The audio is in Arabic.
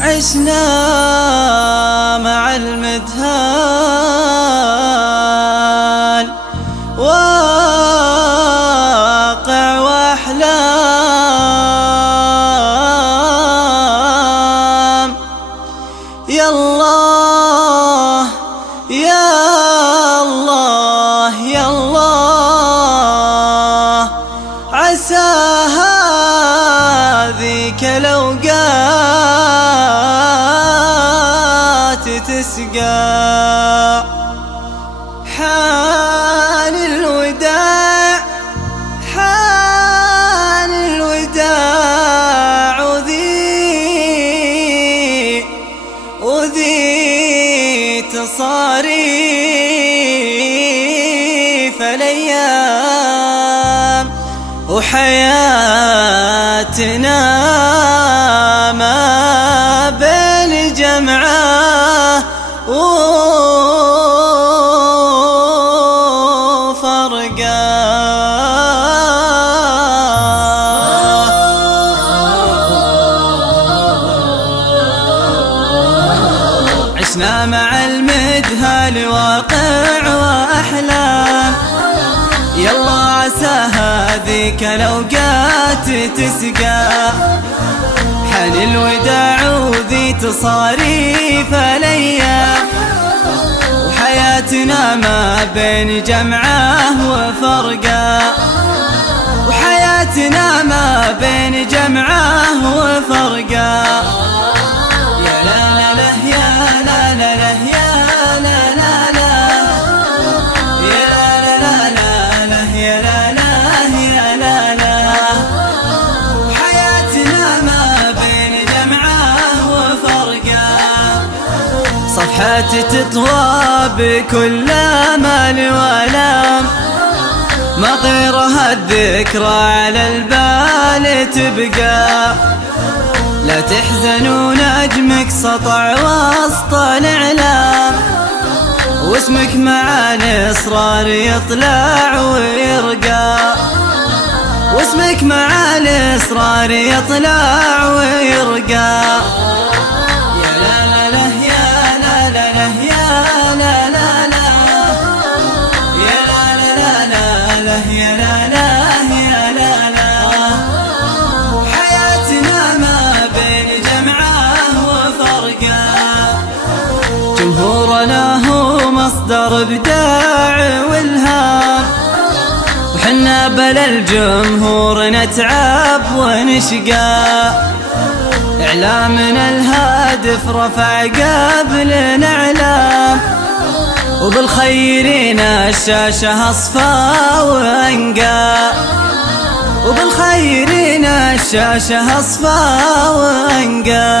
عشنا مع المدهال واقع واحلام. يا الله يا الله يا الله، عسى هذيك الأوقات تسقى. حان الوداع حان الوداع، وذي تصاريف الأيام، وحياتنا ما بين جمعه وفرقه. عشنا مع المدهال واقع وأحلام. يلا عسى هذيك الأوقات تسقى. حان الوداع وذي تصاريف الأيام، وحياتنا ما بين جمعه وفرقه. وحياتنا ما بين جمعه وفرقه. يا لا لا لا يا لا لا لا يا لا لا لا يا لا لا لا لا يا لا لا يا لا لا. حياتنا ما بين جمعه وفرقه. صفحات تطوى بكل امال والام، ما غيرها الذكرى على البال تبقى. لا تحزنوا نجمك سطع وسط الإعلام، واسمك مع الإصرار يطلع ويرقى. واسمك مع الإصرار يطلع ويرقى. يا لا لا لا يا لا لا لا يا لا لا لا يا لا لا لا لا يا لا لا يا لا لا. حياتنا ما بين جمعه وفرقه. جمهورنا هو مصدر ابداع والهام، وحنا بلا الجمهور نتعب ونشقى. إعلامنا الهادف رفع قبل اعلام، وبالخيرين الشاشة أصفى وأنقى. وبالخيرين الشاشة أصفى وأنقى.